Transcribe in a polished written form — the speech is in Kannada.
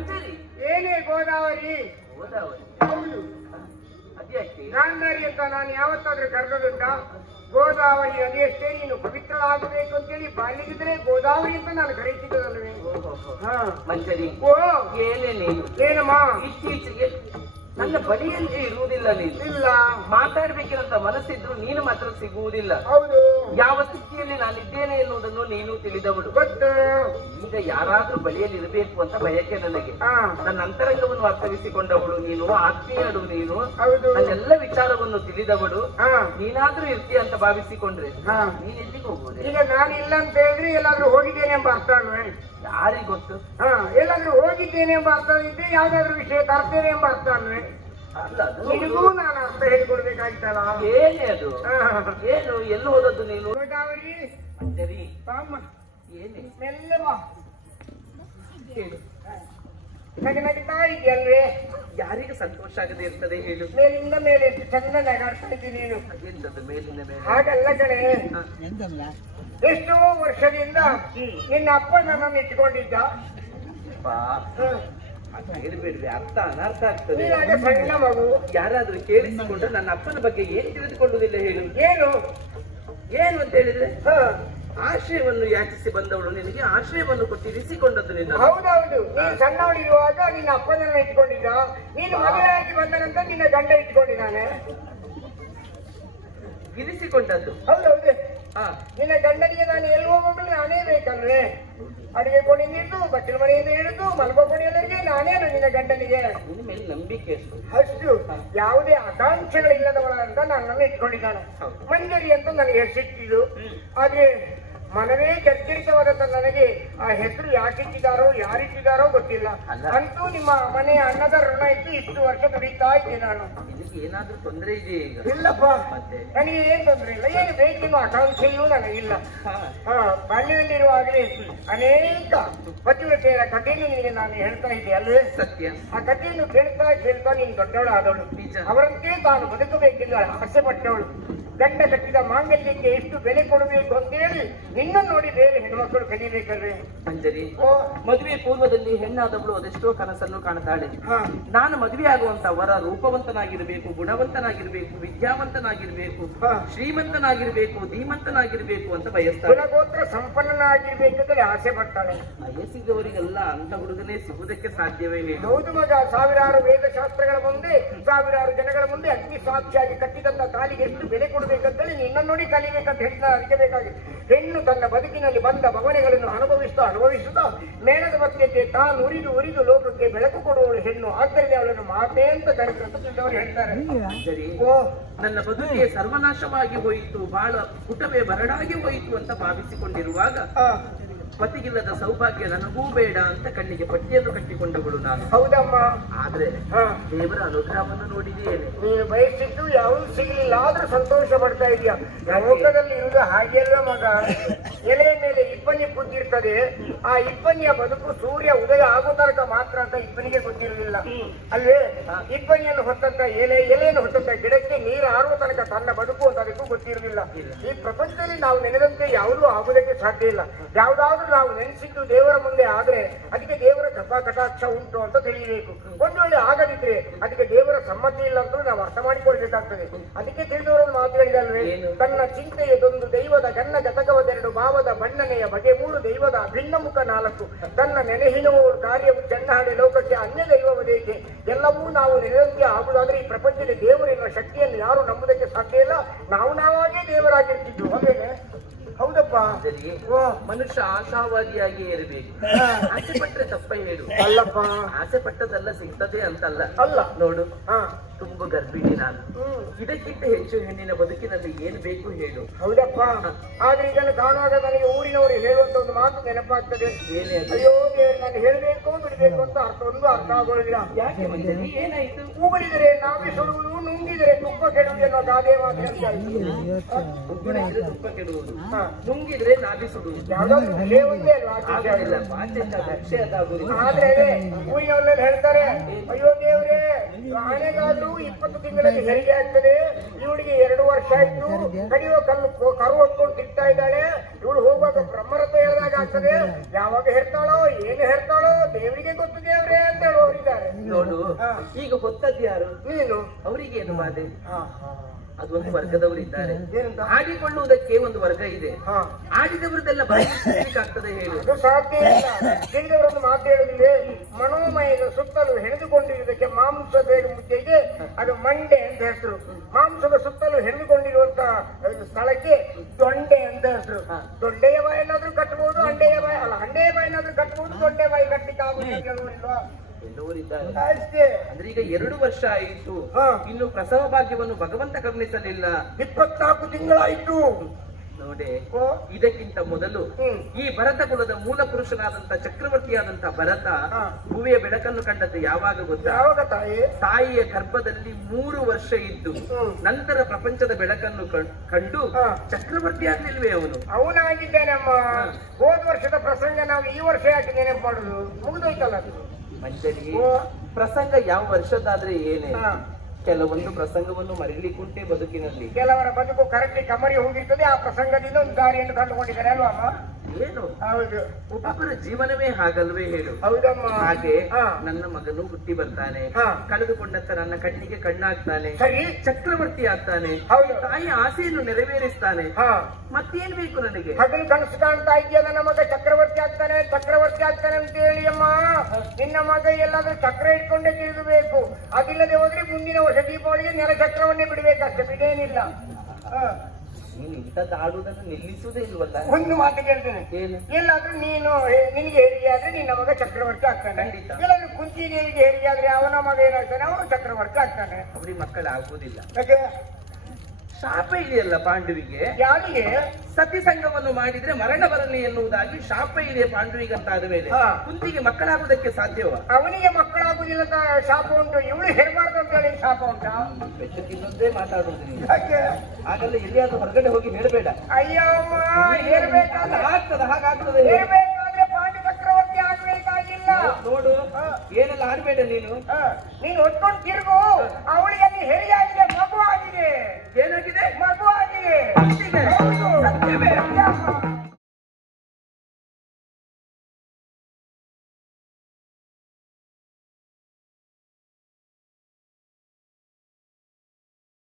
ಮಂಜರಿ ಏನೇ ಗೋದಾವರಿ? ಗೋದಾವರಿ ಹೌದು. ಅದ್ಯಾಕೆ ಗಾಂಧಾರಿ ಅಂತ ನಾನು ಯಾವತ್ತಾದ್ರೂ ಕರೆದದುಂಟ? ಗೋದಾವರಿ ಅದೆಷ್ಟೇ ನೀನು ಪವಿತ್ರಳಾಗಬೇಕು ಅಂತೇಳಿ ಬಾಲ್ಯದಿದ್ರೆ ಗೋದಾವರಿ ಅಂತ ನಾನು ಕರೀತಿದ್ದಲ್ವೇ? ಮಂಜರಿ ಓ ಏನೇ ನೀನು ಏನಮ್ಮ? ಇತ್ತೀಚೆಗೆ ನನ್ನ ಬಳಿಯಲ್ಲಿ ಇರುವುದಿಲ್ಲ ನೀನು. ಇಲ್ಲ. ಮಾತಾಡ್ಬೇಕಿರಂತ ಮನಸ್ಸಿದ್ರು ನೀನು ಮಾತ್ರ ಸಿಗುವುದಿಲ್ಲ. ಹೌದು. ಯಾವ ಸ್ಥಿತಿಯಲ್ಲಿ ನಾನಿದ್ದೇನೆ ಎನ್ನುವುದನ್ನು ನೀನು ತಿಳಿದವಳು. ಗೊತ್ತು. ಈಗ ಯಾರಾದ್ರೂ ಬಳಿಯಲ್ಲಿ ಇರಬೇಕು ಅಂತ ಬಯಕೆ ನನಗೆ. ನನ್ನ ಅಂತರಂಗವನ್ನು ಅರ್ಥವಿಸಿಕೊಂಡವಳು ನೀನು, ಆತ್ಮೀಯಳು ನೀನು, ನನ್ನೆಲ್ಲ ವಿಚಾರವನ್ನು ತಿಳಿದವಳು. ನೀನಾದ್ರೂ ಇರ್ತೀಯ ಅಂತ ಭಾವಿಸಿಕೊಂಡ್ರೆ ನೀನ್ ಎಲ್ಲಿಗೆ ಹೋಗುವುದೇ? ಈಗ ನಾನು ಇಲ್ಲ ಅಂತ ಹೇಳಿದ್ರೆ ಎಲ್ಲಾದ್ರೂ ಹೋಗಿದ್ದೇನೆ ಎಂಬ ಅರ್ಥ ಅಲ್ವೇ? ಯಾರಿಗ್ ಗೊತ್ತು? ಎಲ್ಲಾದ್ರೂ ಹೋಗಿದ್ದೇನೆ ಎಂಬ ಅರ್ಥ ಇದ್ದೆ, ಯಾವ್ದಾದ್ರು ವಿಷಯ ತರ್ತೇನೆ ಎಂಬ ಅರ್ಥ ಅಲ್ವೇ? ನಿನಗೂ ನಾನು ಅರ್ಥ ಹೇಳ್ಕೊಡ್ಬೇಕಾಯ್ತಲ್ಲ. ಏನೇ ಅದು? ಏನು ಎಲ್ಲಿ ಹೋದದ್ದು ನೀನು? ಗೋದಾವರಿ ಸರಿ ಏನೇ ಮೆಲ್ಲ ಬಾ. ಹೇಳು. ನಗನಗ್ತಾ ಇದೆಯಲ್ವೇ? ಯಾರಿಗೆ ಸಂತೋಷ ಆಗದೆ ಇರ್ತದೆ ಹೇಳು? ಮೇಲಿಂದ ಮೇಲೆ ಎಷ್ಟು ಚಂದ ನಗಾಡ್ತಾ ಇದ್ದೀನಿ ನೀನು. ಎಂತದ್ದು ಮೇಲಿನ ಮೇಲೆ? ಹಾಗಲ್ಲ ಕಣೆ, ಎಷ್ಟೋ ವರ್ಷದಿಂದ ನಿನ್ನ ಅಪ್ಪ ನನ್ನನ್ನು ಇಟ್ಕೊಂಡಿದ್ದ. ಹೇಳ್ಬೇಡ್ರಿ, ಅರ್ಥ ಅನರ್ಥ ಆಗ್ತದೆ. ಸಣ್ಣ ಮಗು ಯಾರಾದ್ರೂ ಕೇಳಿಸಿಕೊಂಡು ನನ್ನ ಅಪ್ಪನ ಬಗ್ಗೆ ಏನ್ ತಿಳಿದುಕೊಳ್ಳುವುದಿಲ್ಲ ಹೇಳು? ಏನು ಏನು ಅಂತ ಹೇಳಿದ್ರೆ ಆಶ್ರಯವನ್ನು ಯಾಚಿಸಿ ಬಂದವಳು ನಿನಗೆ ಆಶ್ರಯವನ್ನು ಕೊಟ್ಟು ಇರಿಸಿಕೊಂಡದ್ದು ನಿನ್ನ. ಹೌದೌದು. ನೀನು ಸಣ್ಣವಳಿರುವಾಗ ನಿನ್ನ ಅಪ್ಪನನ್ನ ಇಟ್ಕೊಂಡಿದ್ದ. ನೀನು ಮದುವೆಯಾಗಿ ಬಂದ ನಂತರ ನಿನ್ನ ಗಂಡ ಇಟ್ಕೊಂಡಿದ್ದಾನೆ. ಇರಿಸಿಕೊಂಡದ್ದು. ಹೌದೌದು. ನಿನ್ನ ಗಂಡನಿಗೆ ನಾನು ಎಲ್ಲಿ ಹೋಗೋದು ನಾನೇ ಬೇಕಲ್ವೇ? ಅಡಿಗೆ ಕೋಣೆಯಿಂದ ಹಿಡಿದು ಬಟ್ಟಲ ಮನೆಯಿಂದ ಹಿಡಿದು ಮಲ್ಗೋ ಕೋಣೆಯಲ್ಲರಿಗೆ ನಾನೇನು ನಿನ್ನ ಗಂಡನಿಗೆ? ನಿನ್ನ ಮೇಲೆ ನಂಬಿಕೆ ಅಷ್ಟು ಯಾವುದೇ ಆಕಾಂಕ್ಷೆಗಳಿಲ್ಲದವಳ ಅಂತ ನನ್ನನ್ನು ಇಟ್ಕೊಂಡಿದ್ದಾನೆ. ಮಂಜರಿ ಅಂತ ನನಗೆ ಹೆಸರಿಟ್ಟಿದ್ದು. ಆದ್ರೆ ಮನವೇ ಜರ್ಜರಿತವಾದಂತ ನನಗೆ ಆ ಹೆಸರು ಯಾಕಿಟ್ಟಿದ್ದಾರೋ ಯಾರಿಟ್ಟಿದ್ದಾರೋ ಗೊತ್ತಿಲ್ಲ. ಅಂತೂ ನಿಮ್ಮ ಮನೆಯ ಅನ್ನದ ಋಣ ಇತ್ತು, ಇಷ್ಟು ವರ್ಷ ದುಡಿತಾ ಇದ್ದೆ ನಾನು. ಏನಾದ್ರೂ ತೊಂದರೆ ಇದೆಯೇ ಈಗ? ಇಲ್ಲಪ್ಪ, ನನಗೆ ಏನ್ ತೊಂದರೆ ಇಲ್ಲ. ಏನು ಬೇಕೆನ್ನುವ ಆಕಾಂಕ್ಷೆಯೂ ನನಗಿಲ್ಲ. ಬಾಲ್ಯದಲ್ಲಿರುವಾಗಲೇ ಅನೇಕ ಪತಿವ್ರತೆಯರ ಕಥೆಯನ್ನು ನಿನಗೆ ನಾನು ಹೇಳ್ತಾ ಇದ್ದೆ ಅಲ್ವೇ? ಸತ್ಯ. ಆ ಕಥೆಯನ್ನು ಕೇಳ್ತಾ ಕೇಳ್ತಾ ನೀನು ದೊಡ್ಡವಳು ಆದವಳು. ಅವರಂತೆ ತಾನು ಬದುಕಬೇಕೆಂದು ಆಸೆ ಪಟ್ಟವಳು. ಗಂಡ ಕಟ್ಟಿದ ಮಾಂಗಲ್ಯಕ್ಕೆ ಎಷ್ಟು ಬೆಲೆ ಕೊಡಬೇಕು ಅಂತೇಳಿ ನಿನ್ನನ್ನು ನೋಡಿ ಬೇರೆ ಹೆಣ್ಮಕ್ಕಳು ಕಲಿಬೇಕಲ್ವೇ? ಅಂಜಲಿ, ಮದುವೆ ಪೂರ್ವದಲ್ಲಿ ಹೆಣ್ಣಾದವಳು ಅದೆಷ್ಟೋ ಕನಸನ್ನು ಕಾಣ್ತಾಳೆ. ನಾನು ಮದುವೆ ಆಗುವಂತ ವರ ರೂಪವಂತನಾಗಿರ್ಬೇಕು, ಗುಣವಂತನಾಗಿರ್ಬೇಕು, ವಿದ್ಯಾವಂತನಾಗಿರ್ಬೇಕು, ಶ್ರೀಮಂತನಾಗಿರ್ಬೇಕು, ಧೀಮಂತನಾಗಿರ್ಬೇಕು ಅಂತ ಬಯಸ್ತಾಳೆ. ಕುಲಗೋತ್ರ ಸಂಪನ್ನನಾಗಿರ್ಬೇಕಂತಲೇ ಆಸೆ ಪಡ್ತಾಳೆ. ಬಯಸಿದವರಿಗೆಲ್ಲ ಅಂತ ಹುಡುಗನೇ ಸಿಗುವುದಕ್ಕೆ ಸಾಧ್ಯವೇ ಹೇಳಿ? ಹೌದು ಮಗ. ಸಾವಿರಾರು ವೇದಶಾಸ್ತ್ರಗಳ ಮುಂದೆ, ಸಾವಿರಾರು ಜನಗಳ ಮುಂದೆ ಅಗ್ನಿ ಸಾಕ್ಷಿಯಾಗಿ ಕಟ್ಟಿದಂತ ತಾಲಿಗೆ ಎಷ್ಟು ಬೆಲೆ ಕೊಡಬೇಕಂತೇಳಿ ನಿನ್ನ ನೋಡಿ ಕಲಿಬೇಕಂತ ಹೇಳ್ತಾ ಅದಕ್ಕೆ ಬೇಕಾಗಿ ಹೆಣ್ಣು ತನ್ನ ಬದುಕಿನಲ್ಲಿ ಬಂದ ಭವನೆಗಳನ್ನು ಅನುಭವಿಸುತ್ತಾ ಮೇಣದ ಬತ್ತಿಯಂತೆ ತಾನು ಉರಿದು ಲೋಕಕ್ಕೆ ಬೆಳಕು ಕೊಡುವವಳು ಹೆಣ್ಣು. ಆದ್ದರಿಂದ ಅವಳನ್ನು ಮಾತೆ ಅಂತ ಕರೆದವರು ಹೇಳ್ತಾರೆ. ನನ್ನ ಬದುಕಿಗೆ ಸರ್ವನಾಶವಾಗಿ ಹೋಯಿತು, ಬಹಳ ಪುಟವೇ ಬರಡಾಗಿ ಹೋಯಿತು ಅಂತ ಭಾವಿಸಿಕೊಂಡಿರುವಾಗ ಪತಿಗಿಲ್ಲದ ಸೌಭಾಗ್ಯ ನನಗೂ ಬೇಡ ಅಂತ ಕಣ್ಣಿಗೆ ಪಟ್ಟಿಯನ್ನು ಕಟ್ಟಿಕೊಂಡವಳು ನಾನು. ಹೌದಮ್ಮ. ಆದ್ರೆ ದೇವರ ಅನುಗ್ರಹವನ್ನು ನೋಡಿದ್ದೇನೆ. ನೀನು ಬಯಸಿದ್ದು ಯಾವುದು ಸಿಗಲಿಲ್ಲ, ಆದ್ರೂ ಸಂತೋಷ ಪಡ್ತಾ ಇದೆಯಾ? ಲೋಕದಲ್ಲಿ ಇರುವುದು ಹಾಗೆಲ್ಲ ಮಗ. ಎಲೆಯ ಮೇಲೆ ಇಬ್ಬನಿ ಕೂತಿರ್ತದೆ. ಆ ಇಬ್ಬನಿಯ ಬದುಕು ಸೂರ್ಯ ಉದಯ ಆಗೋ ತನಕ ಮಾತ್ರ ಅಂತ ಇಬ್ಬನಿಗೆ ಗೊತ್ತಿರಲಿಲ್ಲ ಅಲ್ವೇ? ಇಬ್ಬನಿಯನ್ನು ಹೊತ್ತಂತ ಎಲೆಯನ್ನು ಹೊತ್ತಂತ ಗಿಡಕ್ಕೆ ನೀರು ಆರುವ ತನಕ ತನ್ನ ಬದುಕು ಅಂತ ಅದಕ್ಕೂ ಗೊತ್ತಿರಲಿಲ್ಲ. ಈ ಪ್ರಪಂಚದಲ್ಲಿ ನಾವು ನೆನೆದಂತೆ ಯಾವುದೂ ಆಗುವುದಕ್ಕೆ ಸಾಧ್ಯ ಇಲ್ಲ. ಯಾವುದಾದ್ರೂ ನಾವು ನೆನೆಸಿದ್ದು ದೇವರ ಮುಂದೆ ಆದ್ರೆ ಅದಕ್ಕೆ ದೇವರ ಕೃಪಾ ಕಟಾಕ್ಷ ಉಂಟು ಅಂತ ತಿಳಿಯಬೇಕು. ಒಂದು ವೇಳೆ ಆಗದಿದ್ರೆ ಅದಕ್ಕೆ ದೇವರ ಸಮ್ಮತಿ ಇಲ್ಲ ಅಂತ ನಾವು ಅರ್ಥ ಮಾಡಿಕೊಳ್ಬೇಕಾಗ್ತದೆ. ಅದಕ್ಕೆ ತಿಳಿದವರನ್ನು ಮಾತು ಹೇಳಿದಲ್ವೇ? ತನ್ನ ಚಿಂತೆಯದೊಂದು ದೈವದ ಗನ್ನ ಗತಕವದೆರಡು ಭಾವದ ಬಣ್ಣನೆಯ ಬಗೆ ಮೂರು ದೈವದ ಭಿನ್ನ ಮುಖ ನಾಲ್ಕು ತನ್ನ ನೆನೆಹಿನುವ ಕಾರ್ಯವು ಚೆನ್ನಹಳೆ ಲೋಕಕ್ಕೆ ಅನ್ಯ ದೈವವದೇಕೆ. ಎಲ್ಲವೂ ನಾವು ನೆನೆದಂತೆ ಆಗುವುದಾದ್ರೆ ಈ ಪ್ರಪಂಚದಲ್ಲಿ ದೇವರೆನ್ನುವ ಶಕ್ತಿಯನ್ನು ಯಾರು ನಂಬುದಕ್ಕೆ ಸಾಧ್ಯ ಇಲ್ಲ. ನಾವಾಗೇ ದೇವರಾಗಿರ್ತಿದ್ದು ಅಲ್ಲೇನೆ. ಹೌದಪ್ಪ. ಮನುಷ್ಯ ಆಶಾವಾದಿಯಾಗಿಯೇ ಇರಬೇಕು. ಆಸೆ ಪಟ್ಟರೆ ತಪ್ಪ ಹೇಳು. ಅಲ್ಲಪ್ಪ, ಆಸೆ ಪಟ್ಟದೆಲ್ಲ ಸಿಗ್ತದೆ ಅಂತಲ್ಲ. ಅಲ್ಲ ನೋಡು, ತುಂಬಾ ಗರ್ಭಿಣಿ ನಾನು. ಇದಕ್ಕಿಂತ ಹೆಚ್ಚು ಹೆಣ್ಣಿನ ಬದುಕಿನಲ್ಲಿ ಏನ್ ಬೇಕು ಹೇಳು? ಹೌದಪ್ಪ. ಆದ್ರೆ ಇದನ್ನು ಕಾಣುವಾಗ ನನಗೆ ಊರಿನವರು ಹೇಳುವಂತ ಒಂದು ಮಾತು ನೆನಪಾಗ್ತದೆ. ಅಯ್ಯೋ ದೇವರು, ನಾನು ಹೇಳಬೇಕು ಬಿಡಬೇಕು ಅಂತ ಅರ್ಥ ಆಗೋದಿಲ್ಲ. ಯಾಕೆ ಮಂಜರಿ, ಏನಾಯ್ತು? ಉಗುಳಿದರೆ ನಾವೇ ಸುಡುವುದು, ನುಂಗಿದರೆ ತುಪ್ಪ ಕೆಡುವುದು ಎನ್ನುವ ಗಾದೆ ಮಾತು ಉಗುಳಿದ್ರೆ ತುಪ್ಪ ಕೆಡುವುದು, ನುಂಗಿದ್ರೆ ನಾಭಿ ಸುಡುವುದು. ಯಾವ್ದಾದ್ರು ವಿಷಯವನ್ನೇ ಅಲ್ಲ, ಭಾಷೆ ಅದಾಗುದಿಲ್ಲ. ಆದ್ರೆ ಊರಿನವರಲ್ಲಿ ಹೇಳ್ತಾರೆ, ಅಯ್ಯೋ ದೇವ್ರೆ, ಆನೆಗಾದ್ರೂ 20 ತಿಂಗಳಲ್ಲಿ ಹೆರಿಗೆ ಆಗ್ತದೆ, ಇವಳಿಗೆ 2 ವರ್ಷ ಆಯ್ತು, ಕಡಿಯುವ ಕರು ಹೊತ್ಕೊಂಡು ತಿಂತಾ ಇದ್ದಾಳೆ, ಇವಳು ಹೋಗುವಾಗ ಬ್ರಹ್ಮರಥ ಹೇಳಿದಾಗ ಆಗ್ತದೆ. ಯಾವಾಗ ಹೇಳ್ತಾಳೋ ಏನು ಹೇಳ್ತಾಳೋ ದೇವರಿಗೆ ಗೊತ್ತು ದೇವ್ರೆ ಅಂತ ನೋಡು ಈಗ ಹೊತ್ತದ್ದು ಯಾರು ನೀನು ಅವರಿಗೆ ಏನು ಬಾಧೆ ಅದೊಂದು ವರ್ಗದವರಿದ್ದಾರೆ ಆಡಿಕೊಳ್ಳುವುದಕ್ಕೆ ಒಂದು ವರ್ಗ ಇದೆ ಆಡಿದವರದೆಲ್ಲ ಬರಲಿಕ್ಕಾಗ್ತದೆ ಹೇಳಿ ಸಾಧ್ಯ ಇಲ್ಲ. ತಿಳಿದವರನ್ನು ಮಾತು ಹೇಳುದಿಲ್ಲ. ಮನೋಮಯದ ಸುತ್ತಲೂ ಹೆಣೆದುಕೊಂಡಿರುವುದಕ್ಕೆ ಮಾಂಸದ ಮುದ್ದೆಗೆ ಅದು ಮಂಡೆ ಅಂತ ಹೆಸರು. ಮಾಂಸದ ಸುತ್ತಲೂ ಹೆಣೆದುಕೊಂಡಿರುವಂತ ಸ್ಥಳಕ್ಕೆ ದೊಂಡೆ ಅಂತ ಹೆಸರು. ದೊಂಡೆಯ ಬಾಯನ್ನಾದ್ರೂ ಕಟ್ಟಬಹುದು, ಅಂಡೆಯ ಬಾಯಿ ಅಲ್ಲ ಅಂಡೆಯ ಬಾಯನ್ನಾದ್ರೂ ಕಟ್ಟಬಹುದು, ದೊಂಡೆ ಬಾಯಿ ಕಟ್ಟಲಿಕ್ಕೆ ಆಗುದಿಲ್ಲ ಕೆಲವರಿಲ್ವಾ? ಎಲ್ಲವರಿದ್ದಾರೆ. ಅಂದ್ರೆ ಈಗ 2 ವರ್ಷ ಆಯಿತು, ಇನ್ನು ಪ್ರಸವ ಭಾಗ್ಯವನ್ನು ಭಗವಂತ ಕರುಣಿಸಲಿಲ್ಲ. 24 ತಿಂಗಳಾಯಿತು ನೋಡಿ. ಇದಕ್ಕಿಂತ ಮೊದಲು ಈ ಭರತ ಕುಲದ ಮೂಲ ಪುರುಷನಾದಂತ ಚಕ್ರವರ್ತಿಯಾದಂತ ಭರತ ಭೂಮಿಯ ಬೆಳಕನ್ನು ಕಂಡದ್ದು ಯಾವಾಗ ಗೊತ್ತಾ? ಯಾವಾಗ ತಾಯಿಯ ಗರ್ಭದಲ್ಲಿ 3 ವರ್ಷ ಇದ್ದು ನಂತರ ಪ್ರಪಂಚದ ಬೆಳಕನ್ನು ಕಂಡು ಚಕ್ರವರ್ತಿ ಆಗ್ಲಿಲ್ವೇ ಅವನು? ಅವನಾಗಿದ್ದಾನೆ ಅಮ್ಮ. ಹೋದ ವರ್ಷದ ಪ್ರಸಂಗ ನಾವು ಈ ವರ್ಷ ಯಾಕೆ ನೆನಪು ಮಾಡುದು? ಮುಗಿದೋಯ್ತಲ್ಲ ಅದು. ಮಂಜರಿ, ಪ್ರಸಂಗ ಯಾವ ವರ್ಷದಾದ್ರೆ ಏನೇ, ಕೆಲವೊಂದು ಪ್ರಸಂಗವನ್ನು ಮರಿಲಿಕ್ಕುಂಟೆ ಬದುಕಿನಲ್ಲಿ. ಕೆಲವರ ಬದುಕು ಕರೆಕ್ಟ್ ಕಮರಿ ಹೋಗಿರ್ತದೆ. ಆ ಪ್ರಸಂಗದಿಂದ ಒಂದು ದಾರಿಯನ್ನು ಕಂಡುಕೊಂಡಿದ್ದಾರೆ ಅಲ್ವಾ ಅಮ್ಮ? ಏನು? ಹೌದು. ಒಬ್ಬೊಬ್ಬರ ಜೀವನವೇ ಹಾಗಲ್ವೇ ಹೇಳು? ಹೌದಮ್ಮ. ಹಾಗೆ ನನ್ನ ಮಗನು ಹುಟ್ಟಿ ಬರ್ತಾನೆ, ಕಳೆದುಕೊಂಡಂತ ನನ್ನ ಕಣ್ಣಿಗೆ ಕಣ್ಣಾಗ್ತಾನೆ, ಚಕ್ರವರ್ತಿ ಆಗ್ತಾನೆ, ತಾಯಿ ಆಸೆಯನ್ನು ನೆರವೇರಿಸ್ತಾನೆ. ಮತ್ತೇನ್ ಬೇಕು ನನಗೆ? ಹಗಲು ಕನಸು ಕಾಣ್ತಾ ಇದೆಯಾ ನನ್ನ ಮಗ ಚಕ್ರವರ್ತಿ ಆಗ್ತಾನೆ, ಚಕ್ರವರ್ತಿ ಆಗ್ತಾನೆ ಅಂತ ಹೇಳಿ ಅಮ್ಮ. ನಿನ್ನ ಮಗ ಎಲ್ಲಾದ್ರೂ ಚಕ್ರ ಇಟ್ಕೊಂಡೇ ತಿಳಿದಬೇಕು. ಅದಿಲ್ಲದೆ ಹೋದ್ರೆ ಮುಂದಿನ ವರ್ಷ ದೀಪಾವಳಿಗೆ ನೆಲ ಚಕ್ರವನ್ನೇ ಬಿಡ್ಬೇಕಷ್ಟೇ, ಬಿಡೇನಿಲ್ಲ. ನೀನು ಇಂಥದ್ದು ಆಡುವುದನ್ನು ನಿಲ್ಲಿಸುವುದೇ ಇಲ್ವಲ್ಲ? ಒಂದು ಮಾತು ಕೇಳ್ತೇನೆ, ಎಲ್ಲಾದ್ರೂ ನೀನು ನಿನಗೆ ಹೆರಿಗೆ ಆದ್ರೆ ನಿನ್ನ ಮಗ ಚಕ್ರವರ್ತಿ ಆಗ್ತಾನೆ. ಎಲ್ಲಾದ್ರೂ ಕುಂತಿ ದೇವಿಗೆ ಹೆರಿಗೆ ಆದ್ರೆ ಅವನ ಮಗ ಏನಾಗ್ತಾನೆ? ಅವನು ಚಕ್ರವರ್ತಿ ಆಗ್ತಾನೆ. ಅವ್ರಿಗೆ ಮಕ್ಕಳು ಆಗುವುದಿಲ್ಲ. ಯಾಕೆ? ಶಾಪ ಇದೆಯಲ್ಲ ಪಾಂಡುವಿಗೆ. ಯಾರಿಗೆ? ಸತಿ ಸಂಘವನ್ನು ಮಾಡಿದ್ರೆ ಮರಣ ಬರಲಿ ಎನ್ನುವುದಾಗಿ ಶಾಪ ಇದೆ ಪಾಂಡುವಿಗೆ ಅಂತ ಆದ ಮೇಲೆ ಕುಂತಿಗೆ ಮಕ್ಕಳಾಗುವುದಕ್ಕೆ ಸಾಧ್ಯವ? ಅವನಿಗೆ ಮಕ್ಕಳಾಗುವುದಿಲ್ಲ ಅಂತ ಶಾಪ ಉಂಟು. ಇವಳು ಹೇಳಬಾರ್ದು ಅಂತ ಹೇಳಿ ಶಾಪ ಉಂಟಾ? ಬೆಚ್ಚ ತಿನ್ನೋದೇ ಮಾತಾಡುವುದು ನೀನು. ಯಾಕೆ? ಹಾಗಲ್ಲ ಎಲ್ಲಿಯಾದ್ರೂ ಹೊರಗಡೆ ಹೋಗಿ ಹೇಳಬೇಡ. ಅಯ್ಯಮ್ಮ, ಹೇಳ್ಬೇಕಾದ್ರೆ ಆಗ್ತದೆ, ಹಾಗಾಗ್ತದೆ. ಹೇಳ್ಬೇಕಾದ್ರೆ ಪಾಂಡು ಚಕ್ರವರ್ತಿ ಆಗ್ಬೇಕಾಗಿಲ್ಲ. ನೋಡು, ಏನೆಲ್ಲ ಆಡ್ಬೇಡ ನೀನು. ನೀನು ಹೊತ್ಕೊಂಡು ತಿರುಗು. ಅವಳಿಗೆ ಅಲ್ಲಿ ಹೆರಿಗೆ ಆಗಿದೆ, ಮಗು ಆಗಿದೆ. ಏನಾಗಿದೆ? ಮಗು ಆಗಿದೆ. ಸತ್ಯವೇ?